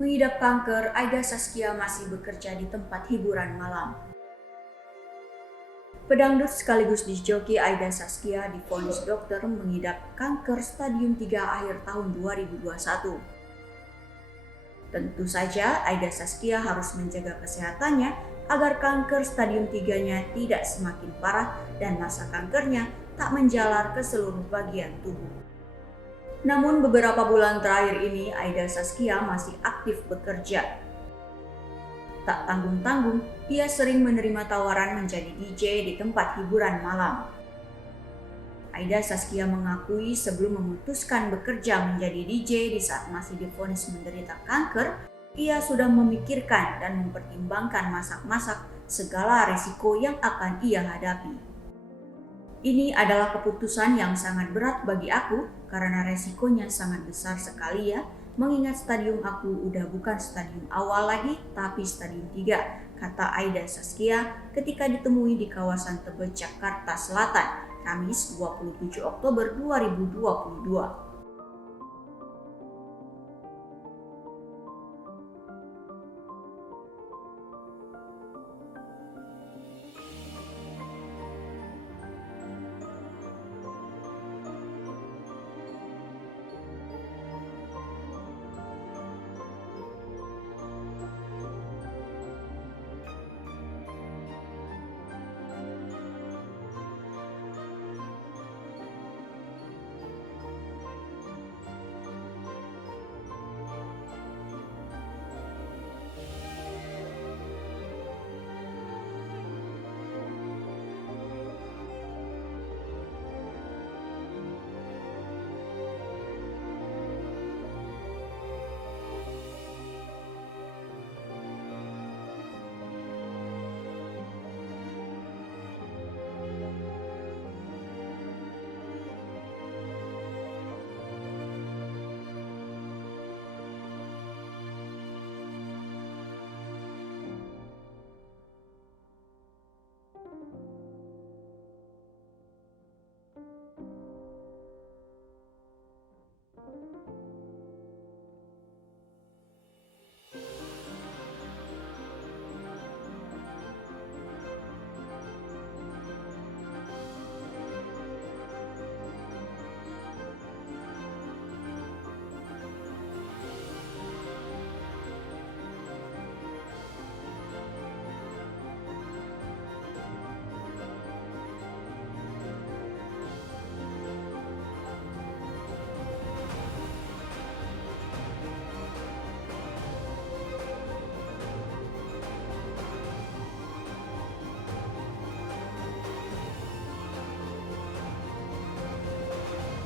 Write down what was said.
Mengidap kanker, Aida Saskia masih bekerja di tempat hiburan malam. Pedangdut sekaligus disc joki Aida Saskia divonis dokter mengidap kanker stadium 3 akhir tahun 2021. Tentu saja Aida Saskia harus menjaga kesehatannya agar kanker stadium 3-nya tidak semakin parah dan masa kankernya tak menjalar ke seluruh bagian tubuh. Namun beberapa bulan terakhir ini Aida Saskia masih aktif bekerja. Tak tanggung-tanggung, ia sering menerima tawaran menjadi DJ di tempat hiburan malam. Aida Saskia mengakui sebelum memutuskan bekerja menjadi DJ di saat masih divonis menderita kanker, ia sudah memikirkan dan mempertimbangkan masak-masak segala risiko yang akan ia hadapi. Ini adalah keputusan yang sangat berat bagi aku karena resikonya sangat besar sekali ya, mengingat stadium aku udah bukan stadium awal lagi tapi stadium 3, kata Aida Saskia ketika ditemui di kawasan Tebet, Jakarta Selatan, Kamis 27 Oktober 2022.